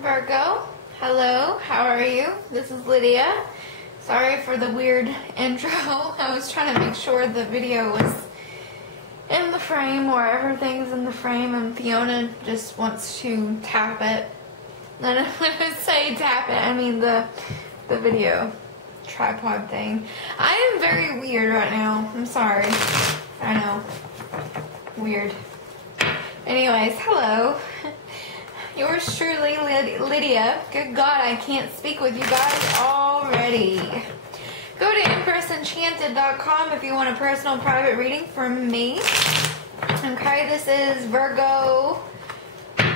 Virgo. Hello, how are you? This is Lydia. Sorry for the weird intro. I was trying to make sure the video was in the frame or everything's in the frame, and Fiona just wants to tap it. And when I say tap it, I mean the video tripod thing. I am very weird right now. I'm sorry. I know. Weird. Anyways, hello. Yours truly, Lydia. Good God, I can't speak with you guys already. Go to ImpressEnchanted.com if you want a personal private reading from me. Okay, this is Virgo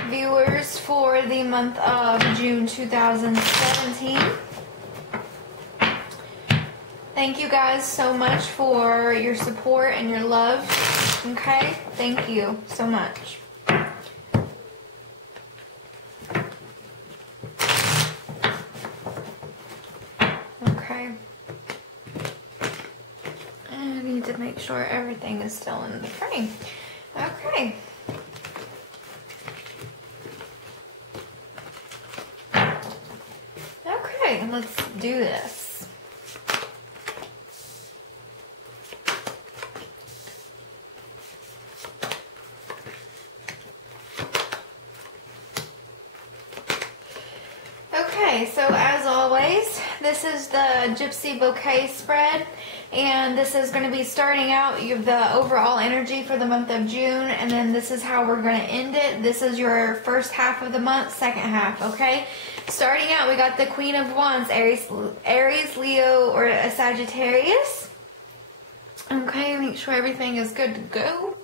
viewers for the month of June 2017. Thank you guys so much for your support and your love. Okay, thank you so much. Okay. I need to make sure everything is still in the frame. Okay. Okay, let's do this. Okay, so as always, this is the Gypsy Bouquet spread, and this is going to be starting out the overall energy for the month of June, and then this is how we're going to end it. This is your first half of the month, second half, okay? Starting out, we got the Queen of Wands, Aries, Leo, or a Sagittarius. Okay, make sure everything is good to go.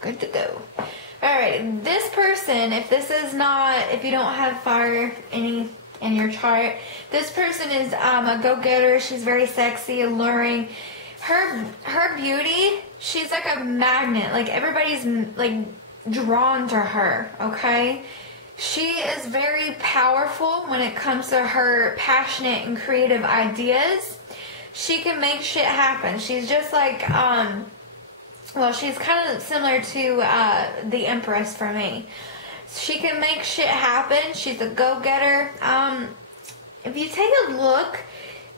Good to go. Alright, this person, if you don't have fire in your chart, this person is a go-getter. She's very sexy, alluring. Her beauty, she's like a magnet. Like, everybody's like drawn to her, okay? She is very powerful when it comes to her passionate and creative ideas. She can make shit happen. She's just like, well, she's kind of similar to the Empress for me. She can make shit happen. She's a go-getter. If you take a look,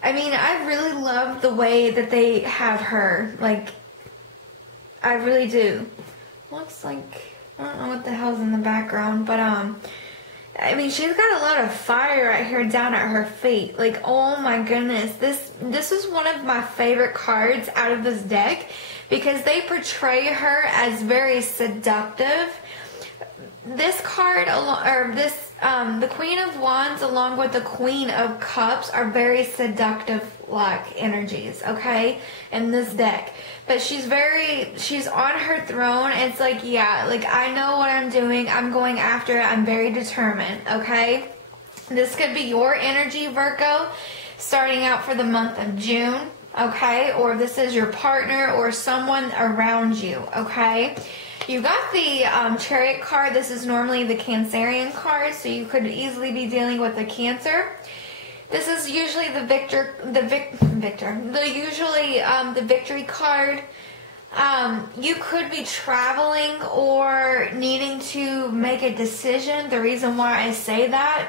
I mean, I really love the way that they have her. Like, I really do. Looks like, I don't know what the hell's in the background, but, I mean, she's got a lot of fire right here down at her feet. Like, oh my goodness. This is one of my favorite cards out of this deck because they portray her as very seductive. This card, the Queen of Wands along with the Queen of Cups are very seductive-like energies, okay, in this deck. But she's on her throne. It's like, yeah, like, I know what I'm doing. I'm going after it. I'm very determined, okay? This could be your energy, Virgo, starting out for the month of June, okay? Or this is your partner or someone around you, okay? You got the Chariot card. This is normally the Cancerian card, so you could easily be dealing with a Cancer. This is usually the victory card. You could be traveling or needing to make a decision. The reason why I say that,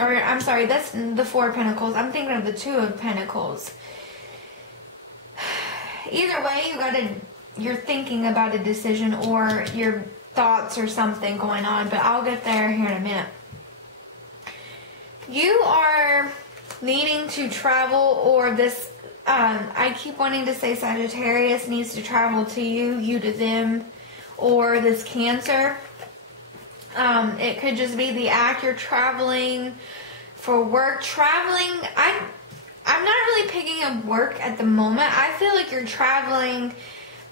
or I'm sorry, that's the Four of Pentacles. I'm thinking of the Two of Pentacles. Either way, you're thinking about a decision or your thoughts or something going on, but I'll get there here in a minute. You are needing to travel, or this, I keep wanting to say Sagittarius needs to travel to you, you to them, or this Cancer. It could just be the act you're traveling for work. Traveling, I'm not really picking up work at the moment. I feel like you're traveling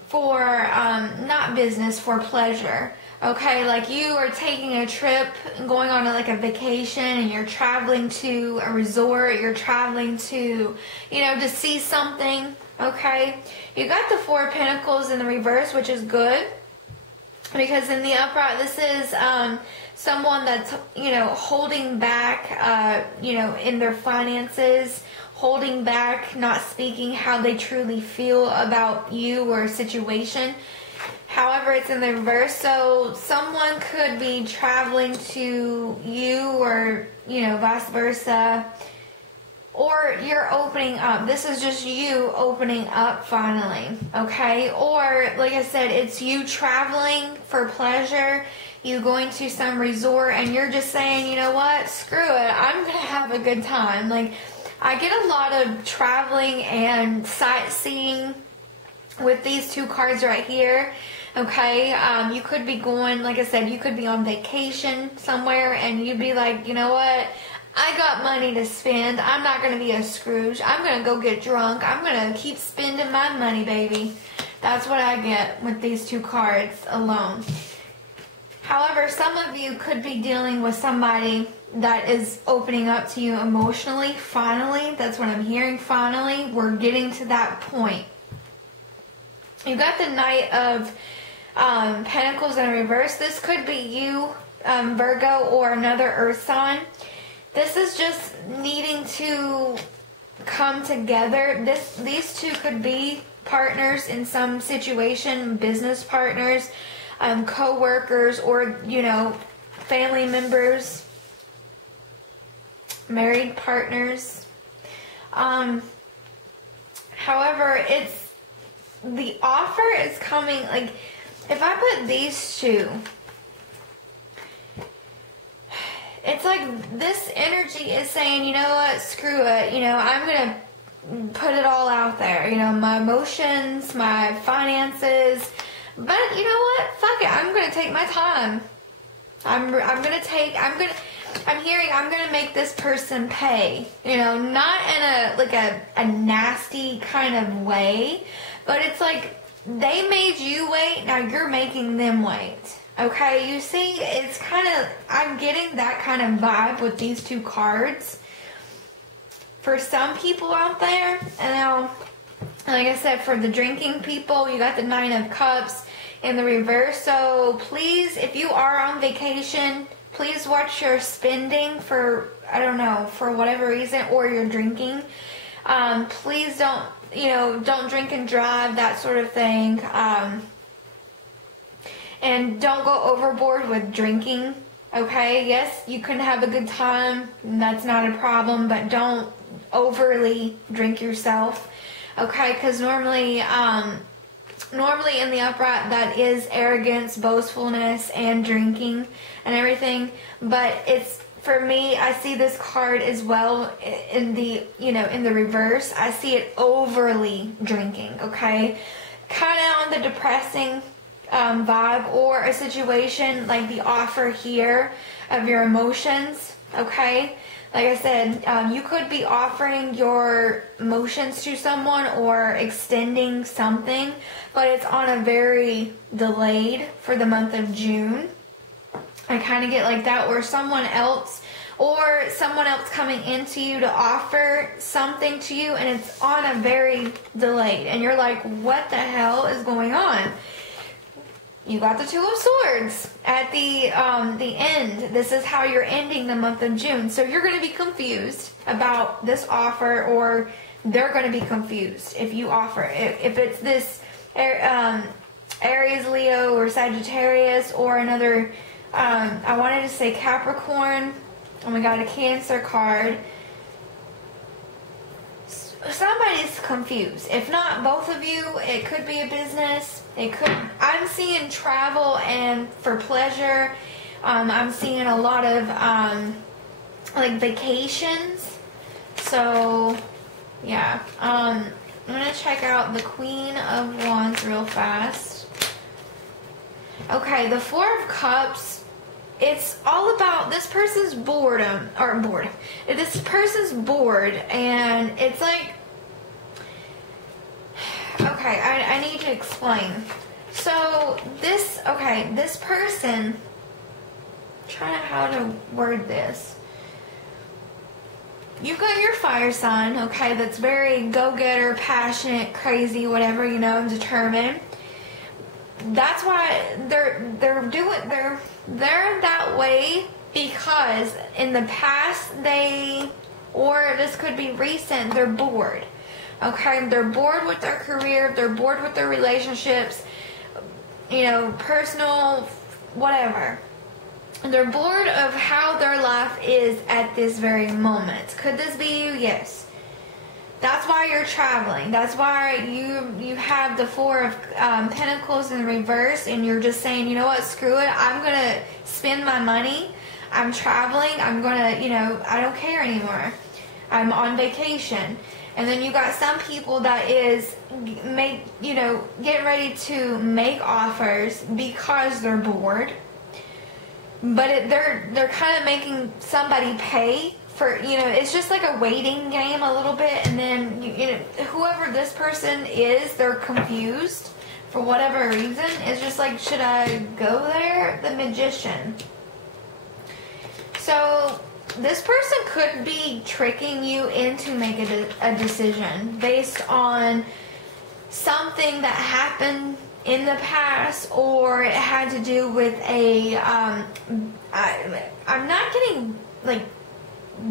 for, not business, for pleasure. Okay, like you are taking a trip and going on like a vacation, and you're traveling to a resort, you're traveling to, to see something, okay? You got the Four of Pentacles in the reverse, which is good, because in the upright, this is someone that's, holding back, in their finances, holding back, not speaking how they truly feel about you or a situation. However, it's in the reverse, so someone could be traveling to you, or, you know, vice versa. Or you're opening up. This is just you opening up finally, okay? Or, like I said, it's you traveling for pleasure. You going to some resort and you're just saying, you know what? Screw it. I'm going to have a good time. Like, I get a lot of traveling and sightseeing with these two cards right here, okay? You could be going, like I said, you could be on vacation somewhere and you'd be like, you know what? I got money to spend. I'm not going to be a Scrooge. I'm going to go get drunk. I'm going to keep spending my money, baby. That's what I get with these two cards alone. However, some of you could be dealing with somebody that is opening up to you emotionally. Finally, that's what I'm hearing. Finally, we're getting to that point. You got the Knight of Pentacles in reverse. This could be you, Virgo, or another Earth sign. This is just needing to come together. These two could be partners in some situation, business partners, co-workers, or, you know, family members, married partners. However, the offer is coming, like, if I put these two, it's like this energy is saying, you know what, screw it, you know, I'm going to put it all out there, you know, my emotions, my finances, but you know what, fuck it, I'm going to take my time. I'm hearing I'm going to make this person pay, you know, not in a nasty kind of way, but it's like they made you wait, now you're making them wait. Okay, you see, it's kind of, I'm getting that kind of vibe with these two cards. For some people out there, and now, like I said, for the drinking people, you got the Nine of Cups in the reverse. So please, if you are on vacation, please watch your spending for, I don't know, for whatever reason, or you're drinking. Please don't, you know, don't drink and drive, that sort of thing. And don't go overboard with drinking, okay? Yes, you can have a good time, and that's not a problem, but don't overly drink yourself, okay? Because normally in the upright, that is arrogance, boastfulness, and drinking and everything. But it's, for me, I see this card as well in the, you know, in the reverse. I see it overly drinking, okay? Kind of on the depressing vibe, or a situation like the offer here of your emotions, okay? Like I said, you could be offering your emotions to someone or extending something, but it's on a very delayed for the month of June. I kind of get like that, where someone else coming into you to offer something to you, and it's on a very delayed, and you're like, what the hell is going on? You got the Two of Swords at the end. This is how you're ending the month of June. So you're going to be confused about this offer, or they're going to be confused if you offer. If it's this Aries, Leo, or Sagittarius, or another, I wanted to say Capricorn, and we got a Cancer card. Somebody's confused. If not both of you, it could be a business. It could. I'm seeing travel and for pleasure. I'm seeing a lot of like vacations. So yeah. I'm gonna check out the Queen of Wands real fast. Okay, the Four of Cups. It's all about this person's boredom, or bored. This person's bored, and it's like, okay, I need to explain. So this person, trying to how to word this. You've got your fire sign, okay, that's very go-getter, passionate, crazy, whatever, you know, determined. That's why they're that way, because in the past or this could be recent, they're bored. Okay, they're bored with their career, they're bored with their relationships, personal, whatever. They're bored of how their life is at this very moment. Could this be you? Yes. That's why you're traveling. That's why you have the Four of Pentacles in reverse, and you're just saying, you know what, screw it. I'm going to spend my money. I'm traveling. I'm going to, I don't care anymore. I'm on vacation. And then you got some people that is, getting ready to make offers because they're bored. But they're kind of making somebody pay for, it's just like a waiting game a little bit, and then whoever this person is, they're confused for whatever reason. It's just like, should I go there? The Magician. So this person could be tricking you into making a decision based on something that happened in the past, or it had to do with a I'm not getting like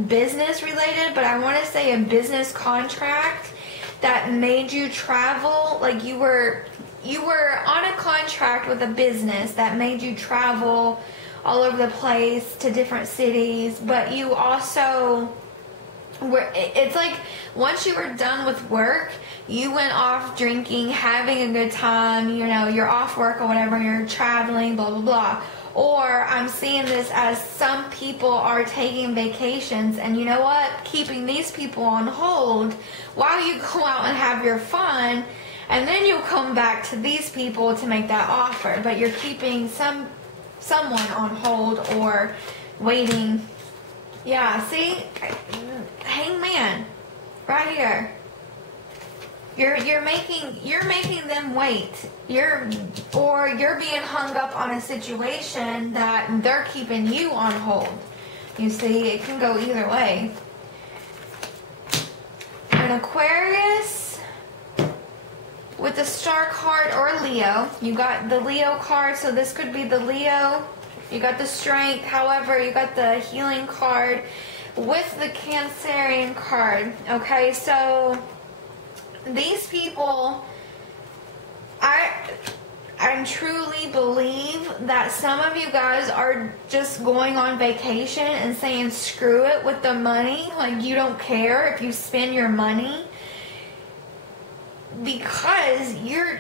business related, but I want to say a business contract that made you travel. Like you were on a contract with a business that made you travel all over the place to different cities, but you also it's like once you were done with work, you went off drinking, having a good time, you're off work or whatever, you're traveling, blah blah blah. Or I'm seeing this as some people are taking vacations, and you know what, keeping these people on hold while you go out and have your fun, and then you'll come back to these people to make that offer, but you're keeping someone on hold or waiting. Yeah, see, Hangman right here. You're making them wait. You're being hung up on a situation that they're keeping you on hold. You see, it can go either way. An Aquarius with the Star card or Leo. You got the Leo card, so this could be the Leo. You got the Strength. However, you got the Healing card with the Cancerian card. Okay, so these people, I truly believe that some of you guys are just going on vacation and saying screw it with the money. Like, you don't care if you spend your money, because you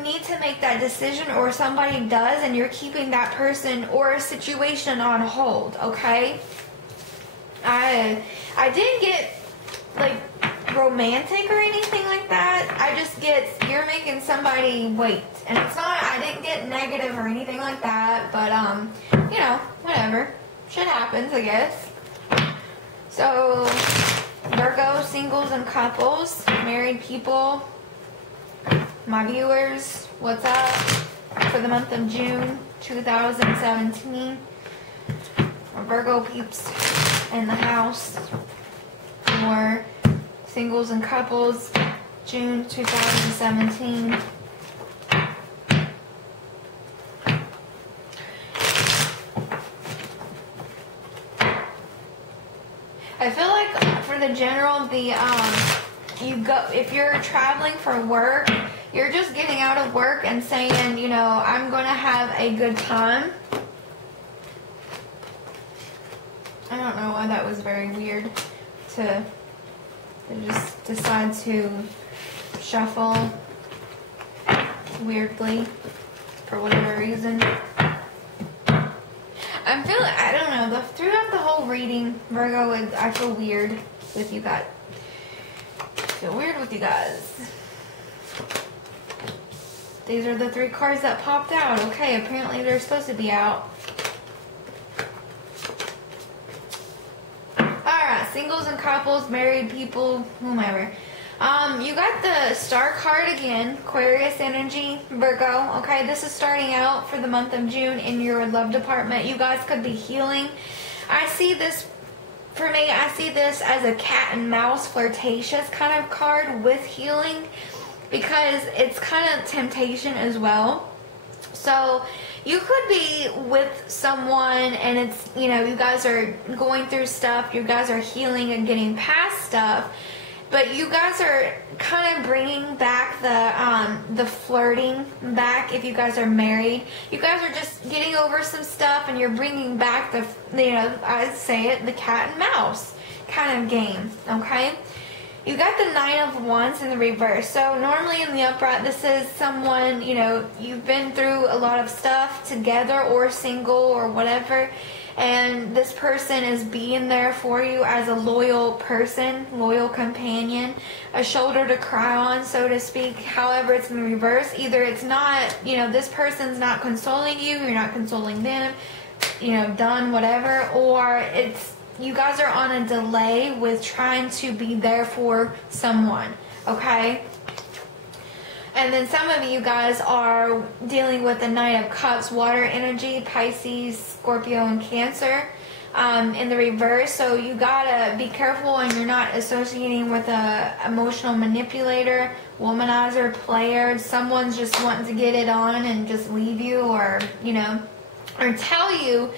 need to make that decision, or somebody does, and you're keeping that person or a situation on hold. Okay, I didn't get like romantic or anything like that. I just get, you're making somebody wait, and it's not, I didn't get negative or anything like that, but whatever, shit happens, I guess. So Virgo, singles and couples, married people, my viewers, what's up for the month of June 2017? Or Virgo peeps in the house, or singles and couples, June 2017. I feel like for the general, if you're traveling for work, you're just getting out of work and saying, I'm going to have a good time. I don't know why that was very weird to just decide to shuffle weirdly for whatever reason. I'm feeling, I don't know, throughout the whole reading, Virgo, I feel weird with you guys. These are the 3 cards that popped out. Okay, apparently they're supposed to be out. Alright, singles and couples, married people, whomever. You got the Star card again, Aquarius energy, Virgo. Okay, this is starting out for the month of June in your love department. You guys could be healing. I see this, for me, I see this as a cat and mouse flirtatious kind of card with healing, because it's kind of temptation as well. So you could be with someone and it's, you guys are going through stuff, you guys are healing and getting past stuff, But you guys are kind of bringing back the flirting back. If you guys are married, you guys are just getting over some stuff, and you're bringing back the, you know, I say it, the cat and mouse kind of game. Okay. You got the 9 of Wands in the reverse. So normally in the upright, this is someone, you know, you've been through a lot of stuff together or single or whatever. And this person is being there for you as a loyal person, loyal companion, a shoulder to cry on, so to speak. However, it's in the reverse. Either it's not, you know, this person's not consoling you, you're not consoling them, you know, done, whatever. Or it's, you guys are on a delay with trying to be there for someone, okay? And then some of you guys are dealing with the Knight of Cups, water energy, Pisces, Scorpio, and Cancer in the reverse. So you gotta be careful, and you're not associating with a emotional manipulator, womanizer, player. Someone's just wanting to get it on and just leave you, or, you know, or tell you,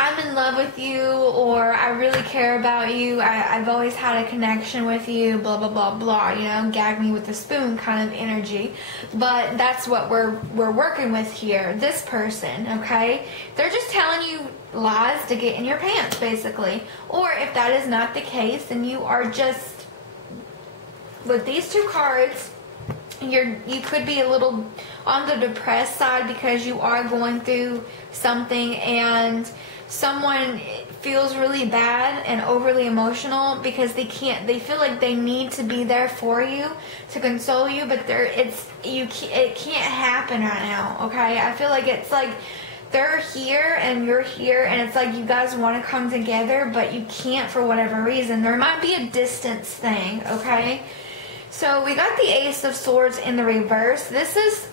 I'm in love with you, or I really care about you, I've always had a connection with you, blah, blah, blah, blah, you know, gag me with a spoon kind of energy. But that's what we're working with here, this person, okay? They're just telling you lies to get in your pants, basically. Or if that is not the case, then you are just, with these two cards, you could be a little on the depressed side because you are going through something, and someone feels really bad and overly emotional because they feel like they need to be there for you to console you, but it can't happen right now, okay? I feel like it's like they're here and you're here, and it's like you guys want to come together, but you can't for whatever reason. There might be a distance thing, okay? So we got the Ace of Swords in the reverse. This is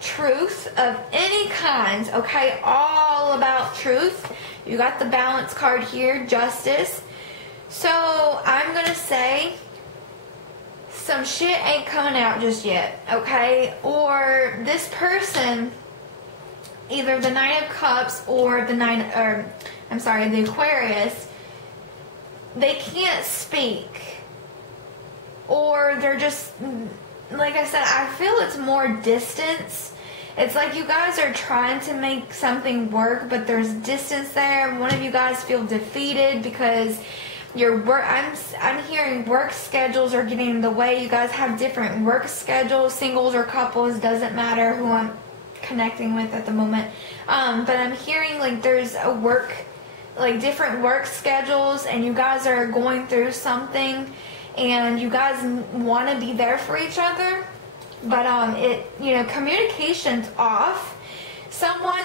truth of any kind, okay? All about truth. You got the Balance card here, Justice. So I'm going to say some shit ain't coming out just yet, okay? Or this person, either the Nine of Cups or the the Aquarius, they can't speak. Or they're just, like I said, I feel it's more distance. It's like you guys are trying to make something work, but there's distance there. One of you guys feel defeated because your work, I'm hearing work schedules are getting in the way. You guys have different work schedules, singles or couples, doesn't matter who I'm connecting with at the moment. But I'm hearing like there's a work, like different work schedules, and you guys are going through something, and you guys want to be there for each other, but communication's off. Someone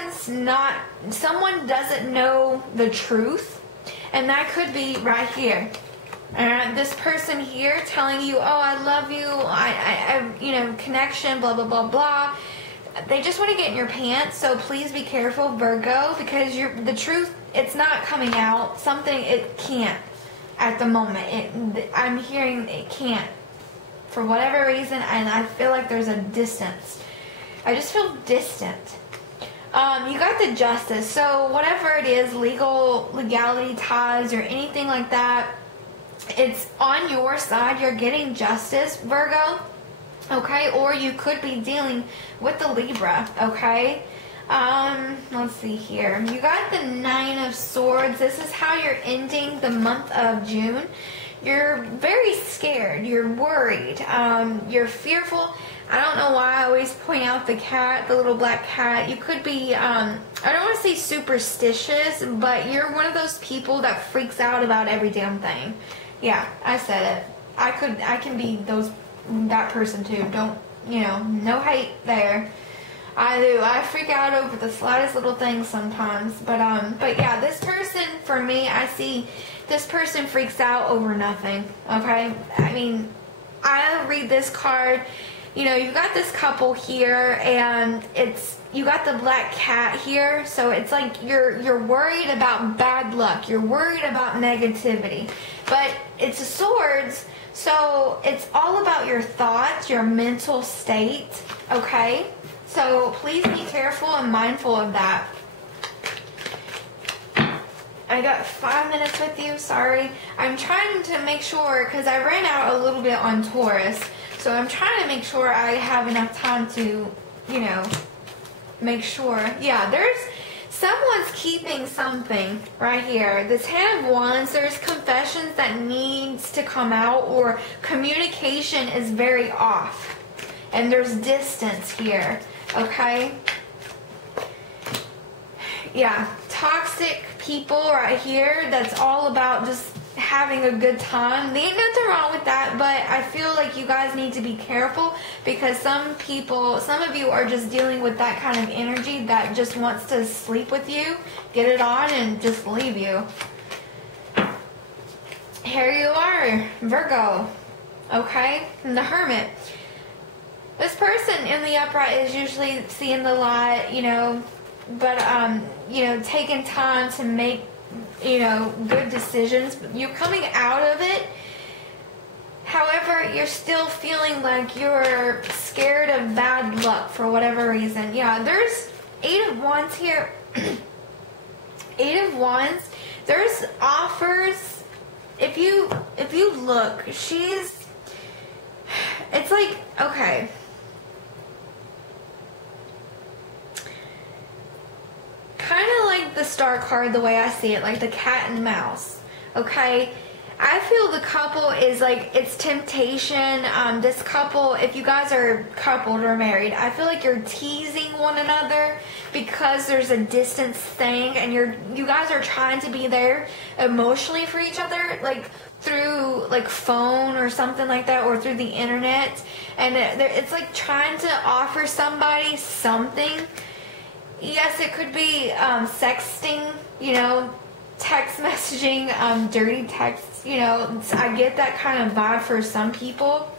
doesn't know the truth, and that could be right here. This person here telling you, oh, I love you, I connection, blah, blah, blah, blah. They just want to get in your pants, so please be careful, Virgo, because the truth, it's not coming out. It can't. At the moment, I'm hearing it can't for whatever reason, and I feel like there's a distance. I just feel distant. You got the Justice, so whatever it is, legality ties or anything like that, it's on your side. You're getting justice, Virgo, okay? Or you could be dealing with the Libra, okay? Let's see here. You got the Nine of Swords. This is how you're ending the month of June. You're very scared. You're worried. You're fearful. I don't know why I always point out the cat, the little black cat. You could be, I don't want to say superstitious, but you're one of those people that freaks out about every damn thing. Yeah, I said it. I can be that person too. Don't, no hate there. I do. I freak out over the slightest little things sometimes. But yeah, this person, for me, I see this person freaks out over nothing. Okay? I mean, I read this card. You've got this couple here, and you got the black cat here. So it's like you're worried about bad luck. You're worried about negativity. But it's a swords, so it's all about your thoughts, your mental state. Okay? So please be careful and mindful of that. I got 5 minutes with you. Sorry. I'm trying to make sure, because I ran out a little bit on Taurus. So I'm trying to make sure I have enough time to, you know, make sure. Yeah, someone's keeping something right here. This Ten of Wands, there's confessions that needs to come out, or communication is very off. And there's distance here. Okay? Yeah, toxic people right here, that's all about just having a good time. There ain't nothing wrong with that, but I feel like you guys need to be careful, because some of you are just dealing with that kind of energy that just wants to sleep with you, get it on, and just leave you. Here you are, Virgo. Okay? And the Hermit. This person in the upright is usually seeing the light, you know, but, you know, taking time to make, you know, good decisions. You're coming out of it. However, you're still feeling like you're scared of bad luck for whatever reason. Yeah, there's 8 of Wands here. 8 of Wands. There's offers. If you look, it's like, okay. Kind of like the Star card, the way I see it, like the cat and mouse. Okay, I feel the couple is like, it's temptation. This couple, if you guys are coupled or married, I feel like you're teasing one another because there's a distance thing, and you guys are trying to be there emotionally for each other, like through like phone or something like that, or through the internet, and it's like trying to offer somebody something. Yes, it could be sexting, you know, text messaging, dirty texts, you know. I get that kind of vibe for some people.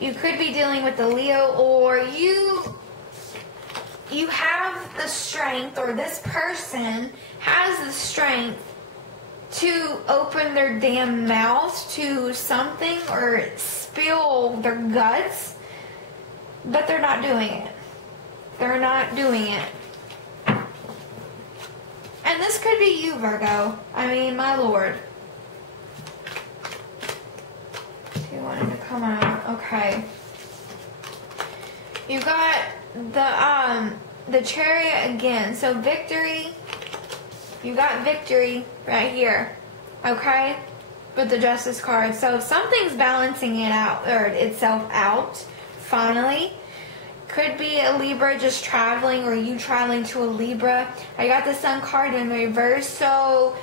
You could be dealing with the Leo, or you have the strength, or this person has the strength to open their damn mouth to something or spill their guts. But they're not doing it. They're not doing it. And this could be you, Virgo. I mean, my lord. You wanted to come out. Okay. You got the Chariot again. So victory. You got victory right here. Okay? With the Justice card. So something's balancing it out, or itself out. Finally. Could be a Libra just traveling, or you traveling to a Libra. I got the Sun card in reverse, so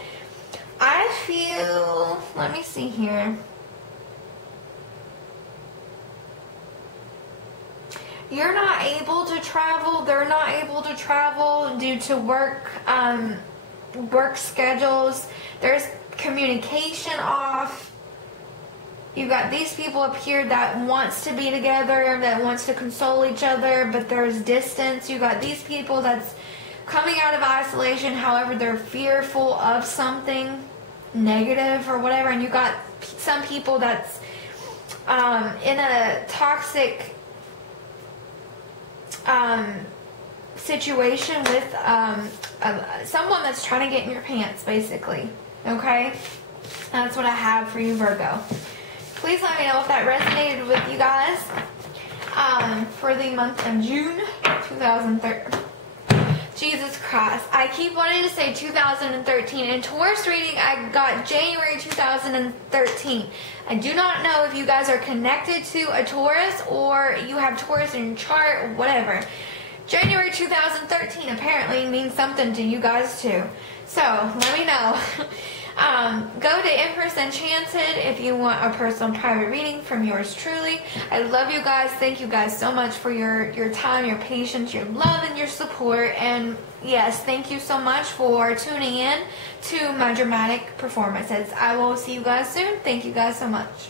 I feel, let me see here. You're not able to travel, they're not able to travel due to work schedules. There's communication off. You got these people up here that wants to be together, that wants to console each other, but there's distance. You got these people that's coming out of isolation, however, they're fearful of something negative or whatever. And you got some people that's in a toxic situation with someone that's trying to get in your pants, basically. Okay? That's what I have for you, Virgo. Please let me know if that resonated with you guys for the month of June 2013. Jesus Christ. I keep wanting to say 2013. In Taurus reading, I got January 2013. I do not know if you guys are connected to a Taurus, or you have Taurus in your chart, or whatever. January 2013 apparently means something to you guys too. So, let me know. Go to Empress Enchanted if you want a personal private reading from yours truly. I love you guys. Thank you guys so much for your time, your patience, your love, and your support. And yes, thank you so much for tuning in to my dramatic performances. I will see you guys soon. Thank you guys so much.